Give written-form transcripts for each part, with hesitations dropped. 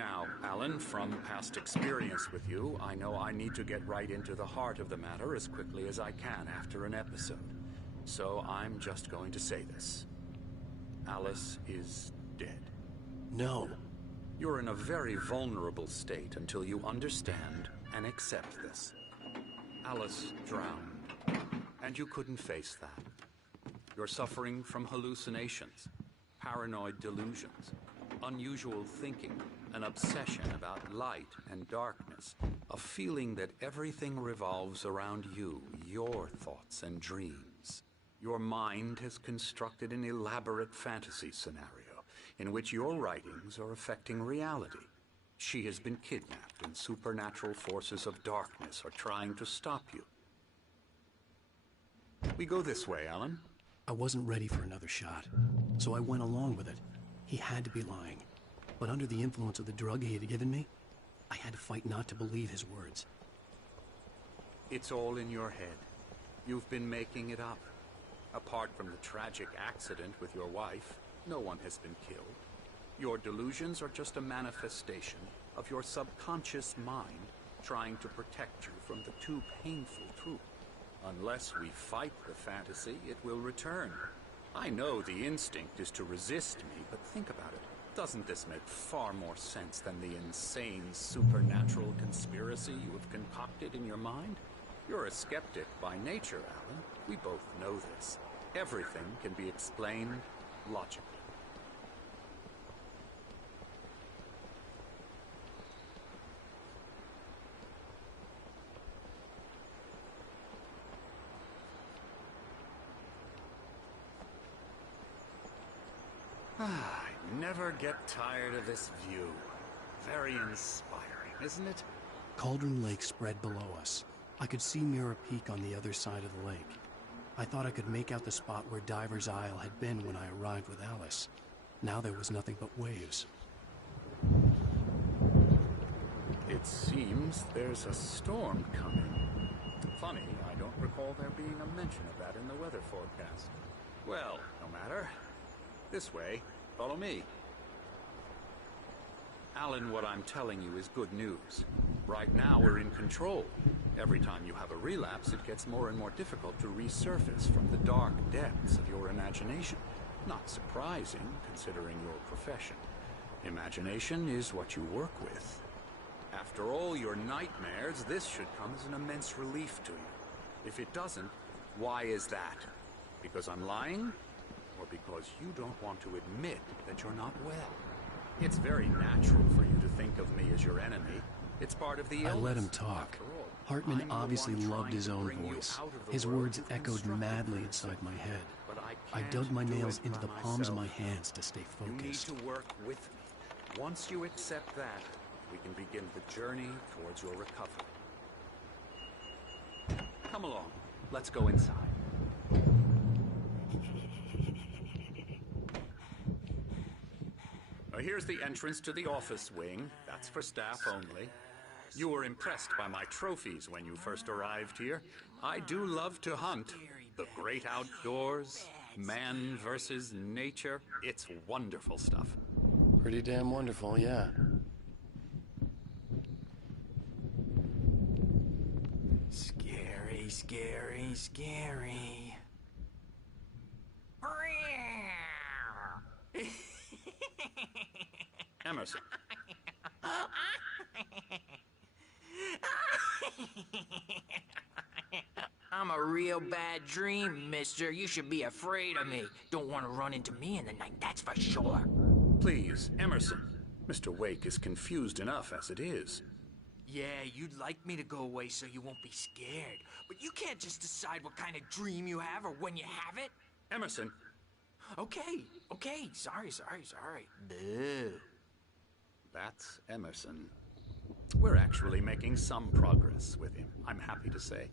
Now, Alan, from past experience with you, I know I need to get right into the heart of the matter as quickly as I can after an episode. So I'm just going to say this. Alice is dead. No. You're in a very vulnerable state until you understand and accept this. Alice drowned, and you couldn't face that. You're suffering from hallucinations, paranoid delusions, unusual thinking, an obsession about light and darkness, a feeling that everything revolves around you, your thoughts and dreams. Your mind has constructed an elaborate fantasy scenario in which your writings are affecting reality. She has been kidnapped and supernatural forces of darkness are trying to stop you. We go this way, Alan. I wasn't ready for another shot, so I went along with it. He had to be lying. But under the influence of the drug he had given me, I had to fight not to believe his words. It's all in your head. You've been making it up. Apart from the tragic accident with your wife, no one has been killed. Your delusions are just a manifestation of your subconscious mind trying to protect you from the too painful truth. Unless we fight the fantasy, it will return. I know the instinct is to resist me, but think about it. Doesn't this make far more sense than the insane supernatural conspiracy you have concocted in your mind? You're a skeptic by nature, Alan. We both know this. Everything can be explained logically. I never get tired of this view. Very inspiring, isn't it? Cauldron Lake spread below us. I could see Mirror Peak on the other side of the lake. I thought I could make out the spot where Diver's Isle had been when I arrived with Alice. Now there was nothing but waves. It seems there's a storm coming. Funny, I don't recall there being a mention of that in the weather forecast. Well, no matter. This way. Follow me. Alan, what I'm telling you is good news. Right now, we're in control. Every time you have a relapse, it gets more and more difficult to resurface from the dark depths of your imagination. Not surprising, considering your profession. Imagination is what you work with. After all your nightmares, this should come as an immense relief to you. If it doesn't, why is that? Because I'm lying? Or because you don't want to admit that you're not well? It's very natural for you to think of me as your enemy. It's part of the illness. I let him talk. Hartman obviously loved his own voice. His words echoed madly inside my head. I dug my nails into the palms of my hands to stay focused. You need to work with me. Once you accept that, we can begin the journey towards your recovery. Come along. Let's go inside. Here's the entrance to the office wing. That's for staff only. You were impressed by my trophies when you first arrived here. I do love to hunt. The great outdoors, man versus nature. It's wonderful stuff. Pretty damn wonderful, yeah. Scary, scary, scary. Emerson. I'm a real bad dream, mister. You should be afraid of me. Don't want to run into me in the night, that's for sure. Please, Emerson. Mr. Wake is confused enough as it is. Yeah, you'd like me to go away so you won't be scared. But you can't just decide what kind of dream you have or when you have it. Emerson. Okay. Sorry. Boo. That's Emerson. We're actually making some progress with him, I'm happy to say.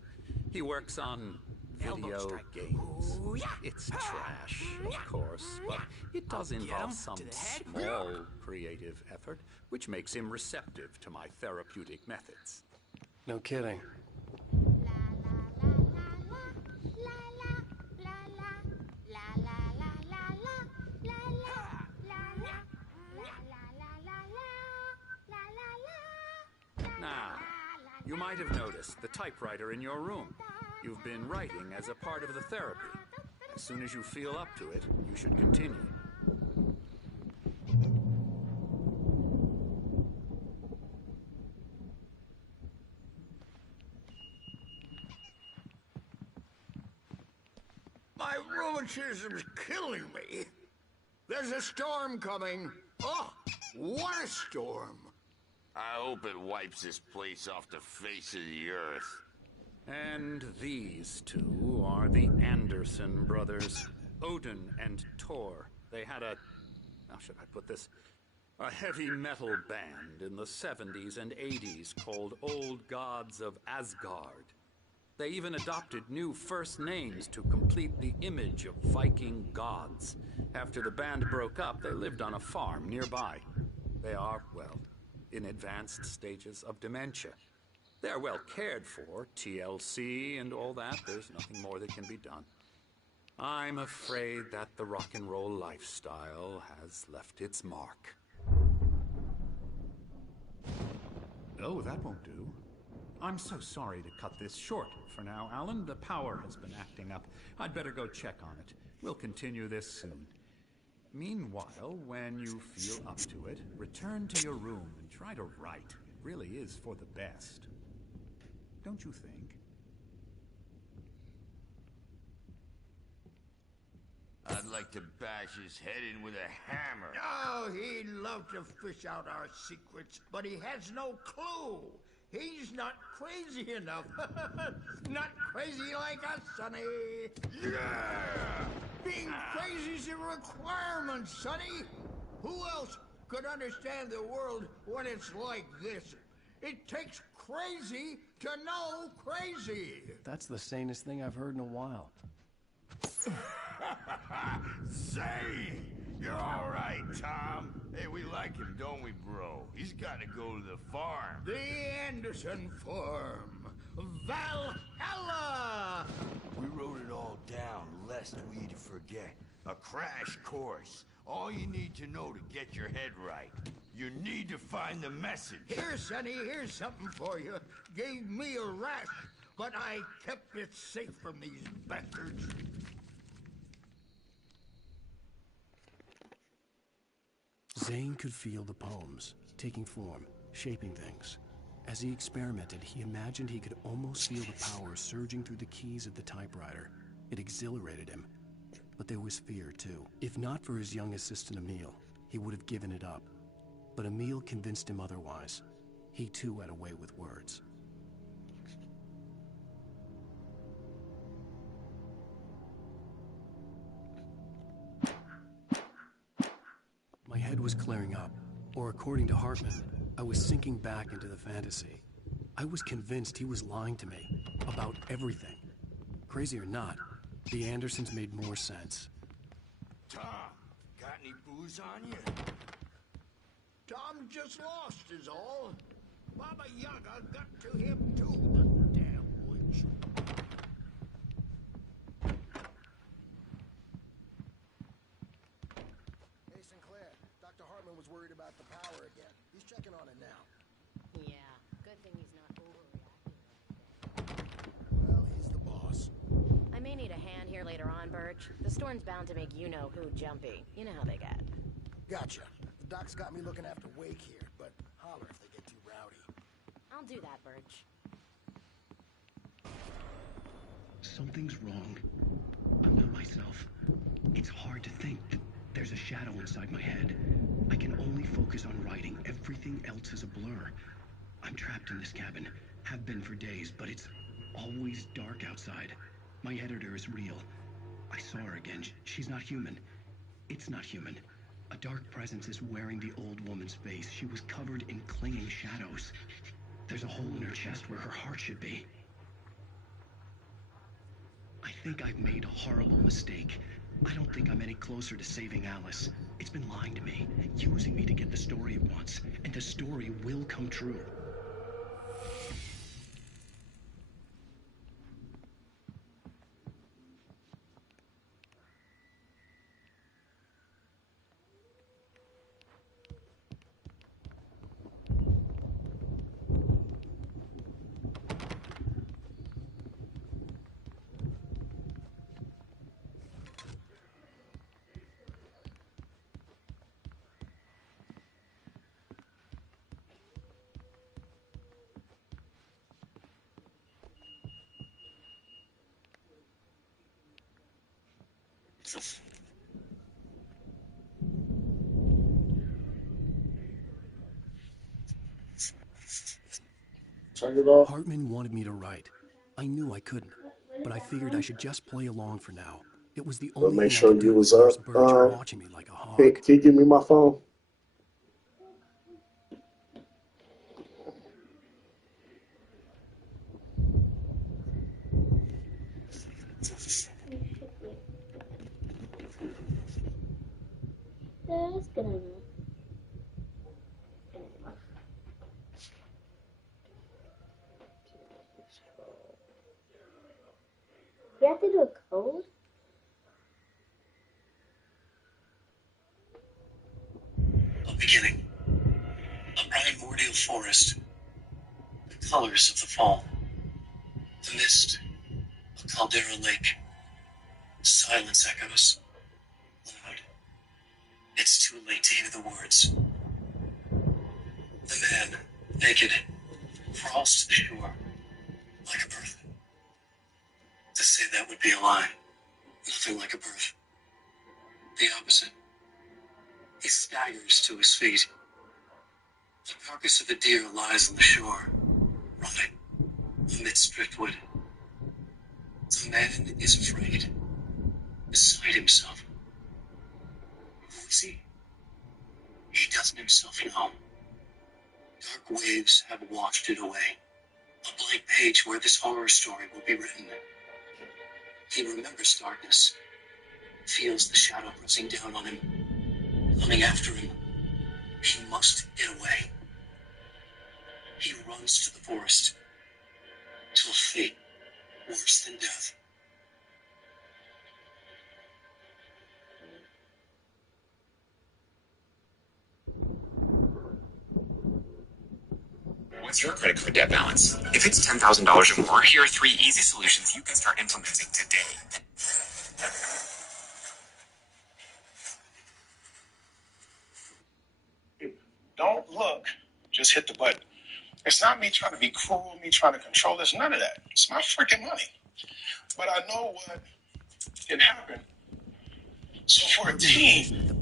He works on video games. Ooh, yeah. It's trash, of course, but it does involve some small creative effort, which makes him receptive to my therapeutic methods. No kidding. You might have noticed the typewriter in your room. You've been writing as a part of the therapy. As soon as you feel up to it, you should continue. My rheumatism's killing me. There's a storm coming. Oh, what a storm. I hope it wipes this place off the face of the earth. And these two are the Anderson brothers, Odin and Thor. They had how should I put this? A heavy metal band in the 70s and 80s called Old Gods of Asgard. They even adopted new first names to complete the image of Viking gods. After the band broke up, they lived on a farm nearby. They are, well, in advanced stages of dementia. They're well cared for, TLC and all that. There's nothing more that can be done. I'm afraid that the rock and roll lifestyle has left its mark. Oh, that won't do. I'm so sorry to cut this short for now, Alan. The power has been acting up. I'd better go check on it. We'll continue this soon. Meanwhile, when you feel up to it, return to your room and try to write. It really is for the best. Don't you think? I'd like to bash his head in with a hammer. Oh, he'd love to fish out our secrets, but he has no clue. He's not crazy enough. Not crazy like us, Sonny. Yeah! Being crazy's a requirement, Sonny. Who else could understand the world when it's like this? It takes crazy to know crazy. That's the sanest thing I've heard in a while. Say, you're all right, Tom. Hey, we like him, don't we, bro? He's got to go to the farm. The Anderson Farm. Valhalla! We wrote it all down, lest we'd forget. A crash course. All you need to know to get your head right. You need to find the message. Here, Sonny, here's something for you. Gave me a rash, but I kept it safe from these bastards. Zane could feel the poems, taking form, shaping things. As he experimented, he imagined he could almost feel the power surging through the keys of the typewriter. It exhilarated him. But there was fear, too. If not for his young assistant Emil, he would have given it up. But Emil convinced him otherwise. He too had a way with words. My head was clearing up, or according to Hartman, I was sinking back into the fantasy. I was convinced he was lying to me about everything. Crazy or not, the Andersons made more sense. Tom, got any booze on you? Tom just lost is all. Baba Yaga got to him too, the damn witch. Hey, Sinclair. Dr. Hartman was worried about the power again. He's checking on it now. Yeah, good thing he's not overreacting. Well, he's the boss. I may need a hand here later on, Birch. The storm's bound to make you-know-who jumpy. You know how they get. Gotcha. The doc's got me looking after Wake here, but holler if they get too rowdy. I'll do that, Birch. Something's wrong. I'm not myself. It's hard to think. There's a shadow inside my head. I can only focus on writing. Everything else is a blur. I'm trapped in this cabin. Have been for days, but it's always dark outside. My editor is real. I saw her again. She's not human. It's not human. A dark presence is wearing the old woman's face. She was covered in clinging shadows. There's a hole in her chest where her heart should be. I think I've made a horrible mistake. I don't think I'm any closer to saving Alice. It's been lying to me, using me to get the story it wants, and the story will come true. Turn it off. Hartman wanted me to write. I knew I couldn't, but I figured I should just play along for now. It was the But only make thing I sure could you do was force up. Birch watching me like a hawk. Can you give me my phone? Yeah, that's good enough. You have to do a code? A beginning. A primordial forest. The colors of the fall. The mist. A caldera lake. Silence echoes. Loud. It's too late to hear the words. The man, naked, crawls to the shore like a birth. To say that would be a lie. Nothing like a birth. The opposite. He staggers to his feet. The carcass of a deer lies on the shore, rotting amidst driftwood. The man is afraid, beside himself. Who is he? He doesn't himself know. Dark waves have washed it away. A blank page where this horror story will be written. He remembers darkness, feels the shadow pressing down on him, coming after him. He must get away. He runs to the forest, to a fate worse than death. What's your credit card debt balance? If it's $10,000 or more, here are 3 easy solutions you can start implementing today. Don't look, just hit the button. It's not me trying to be cruel, me trying to control this, none of that. It's my freaking money. But I know what can happen. So for a team,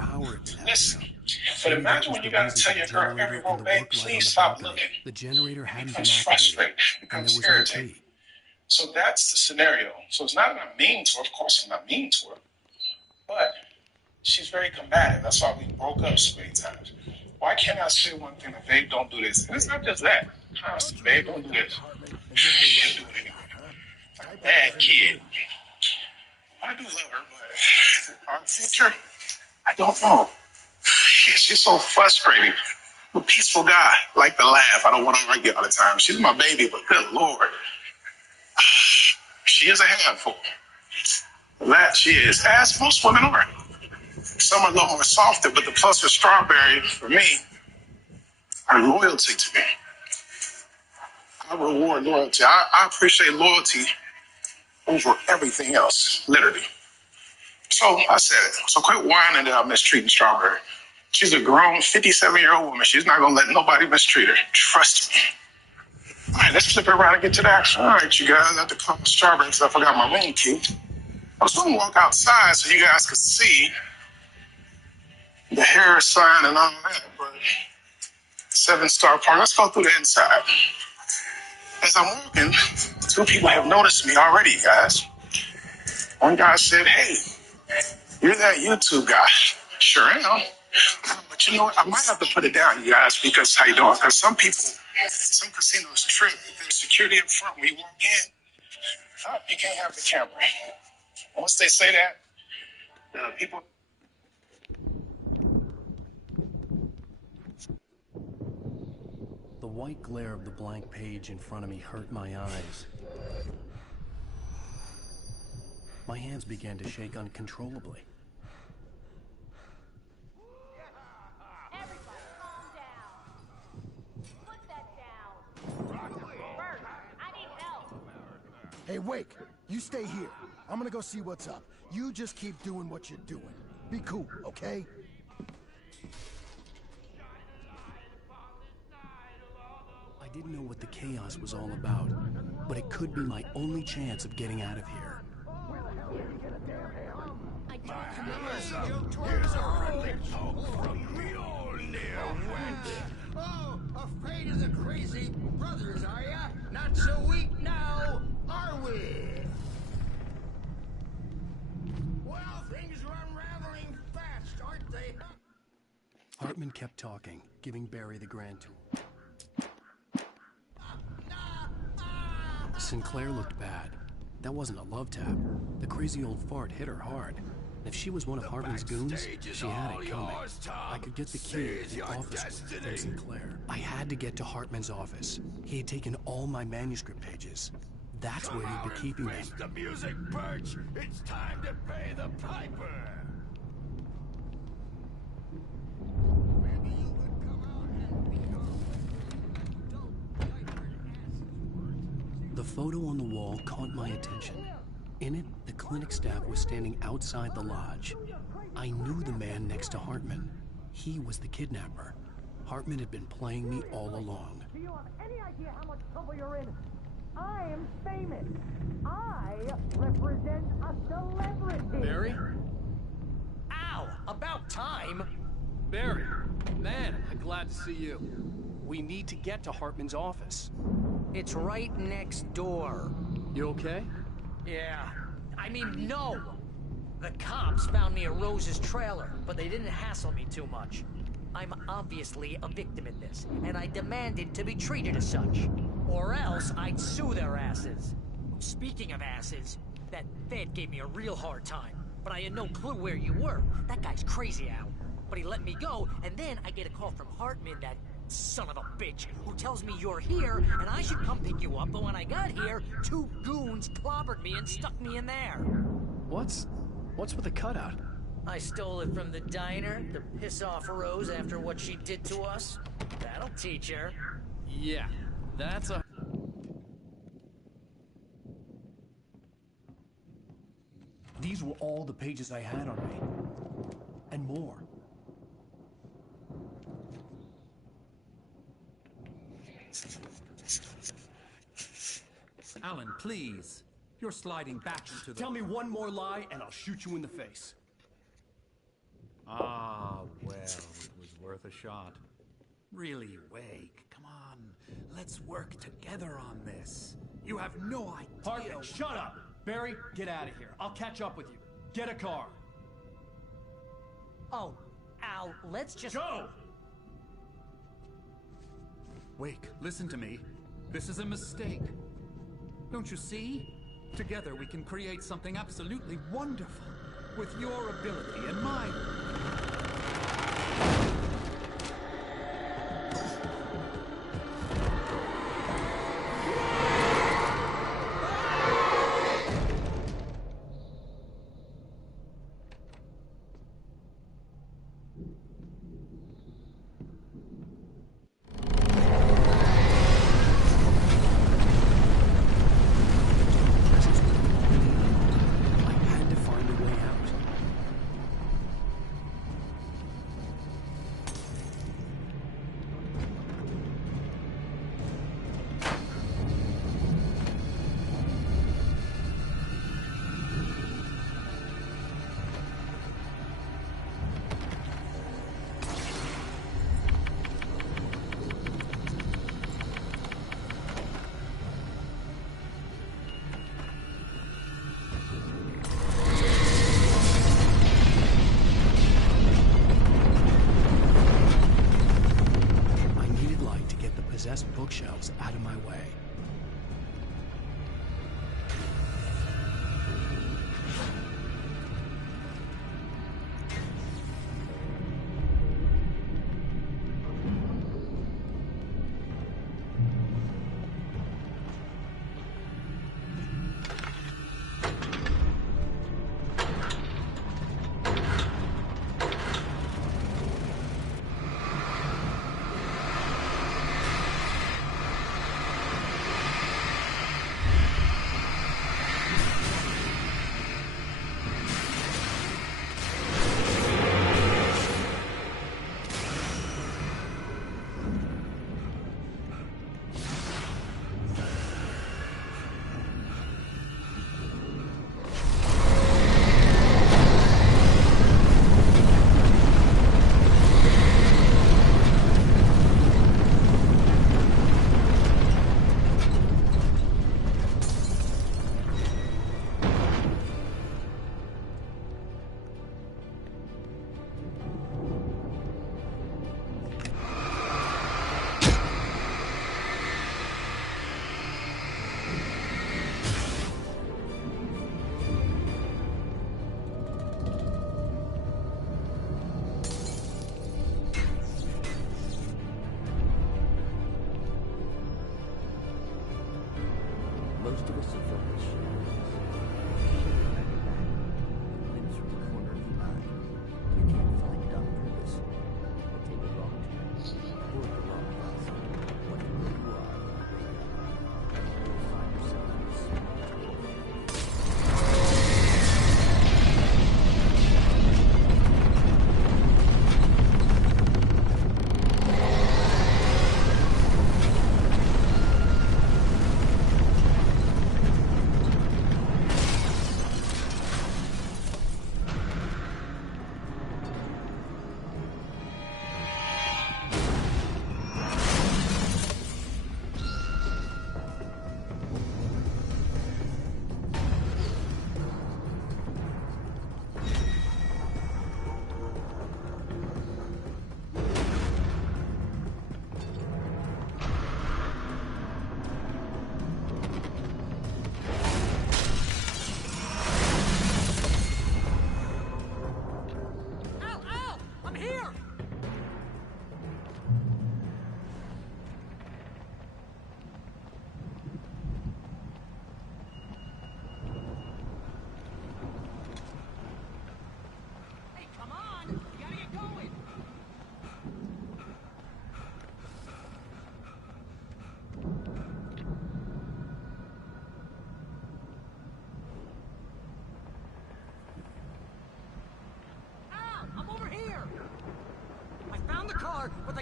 listen, but imagine when you gotta tell your girl every word, babe, please stop looking. The generator It hadn't been becomes activated, frustrating, it and becomes there was no irritating. key. So that's the scenario. So it's not that I'm mean to her, of course I'm not mean to her. But she's very combative. That's why we broke up so many times. Why can't I say one thing, like, babe, don't do this? And it's not just that. Honestly, babe, don't do this. She'll do it anyway. Like a bad kid. I do love her, but our future, I don't know. She's so frustrating. I'm a peaceful guy. I like to laugh. I don't want to argue all the time. She's my baby, but good Lord. She is a handful. That she is. As most women are. Some are a little more softer, but the plus of strawberry for me are loyalty to me. I reward loyalty. I appreciate loyalty over everything else, literally. So I said it. So quit whining that I'm mistreating Strawberry. She's a grown 57-year-old woman. She's not going to let nobody mistreat her. Trust me. All right, let's flip it around and get to the action. All right, you guys, I have to call Strawberry because I forgot my room key. I was going to walk outside so you guys could see the hair sign and all that, but 7-star park. Let's go through the inside. As I'm walking, 2 people have noticed me already, guys. One guy said, hey, you're that YouTube guy. Sure am. But you know what? I might have to put it down, you guys, because how you doing? Because some people, some casinos trip. There's security up front when you walk in. You can't have the camera. Once they say that, the people... The white glare of the blank page in front of me hurt my eyes. My hands began to shake uncontrollably. Everybody, calm down. Put that down. Bert, I need help. Hey, Wake, you stay here. I'm gonna go see what's up. You just keep doing what you're doing. Be cool, okay? I didn't know what the chaos was all about, but it could be my only chance of getting out of here. I don't Awesome! Here's a friendly poke from Mjolnir Wet. Oh, afraid of the crazy brothers, are ya? Not so weak now, are we? Well, things are unraveling fast, aren't they? Hartman kept talking, giving Barry the grand tour. Sinclair looked bad. That wasn't a love tap. The crazy old fart hit her hard. And if she was one of Hartman's goons, she had it coming. I could get the key to the office from Sinclair. I had to get to Hartman's office. He had taken all my manuscript pages. That's where he'd be keeping them. The music, Birch! It's time to pay the piper! The photo on the wall caught my attention. In it, the clinic staff was standing outside the lodge. I knew the man next to Hartman. He was the kidnapper. Hartman had been playing me all along. Do you have any idea how much trouble you're in? I am famous. I represent a celebrity. Barry? Ow! About time! Barry! Man, I'm glad to see you. We need to get to Hartman's office. It's right next door. You okay? Yeah. I mean, no! The cops found me at Rose's trailer, but they didn't hassle me too much. I'm obviously a victim in this, and I demanded to be treated as such. Or else I'd sue their asses. Speaking of asses, that Fed gave me a real hard time, but I had no clue where you were. That guy's crazy, Al. But he let me go, and then I get a call from Hartman, that son of a bitch, who tells me you're here, and I should come pick you up, but when I got here, 2 goons clobbered me and stuck me in there. What's with the cutout? I stole it from the diner to piss off Rose after what she did to us. That'll teach her. Yeah, that's a... These were all the pages I had on me. And more. Alan, please. You're sliding back into the... Tell me one more lie and I'll shoot you in the face. Ah, well, it was worth a shot. Really, Wake, come on. Let's work together on this. You have no idea... Hartman, shut up! Barry, get out of here. I'll catch up with you. Get a car. Oh, Al, let's just... Go! Wake, listen to me. This is a mistake. Don't you see? Together we can create something absolutely wonderful. With your ability and mine.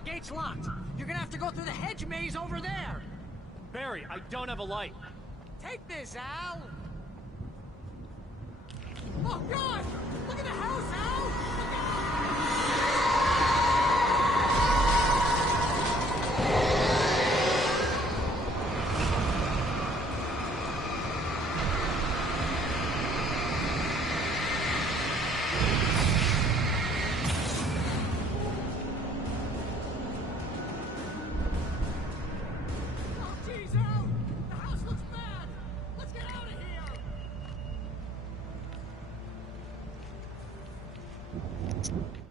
gate's locked. You're gonna have to go through the hedge maze over there. Barry, I don't have a light. Take this, Al. Oh, God! Look at the house, Al! Look out! Oh, geez, Al! The house looks bad! Let's get out of here!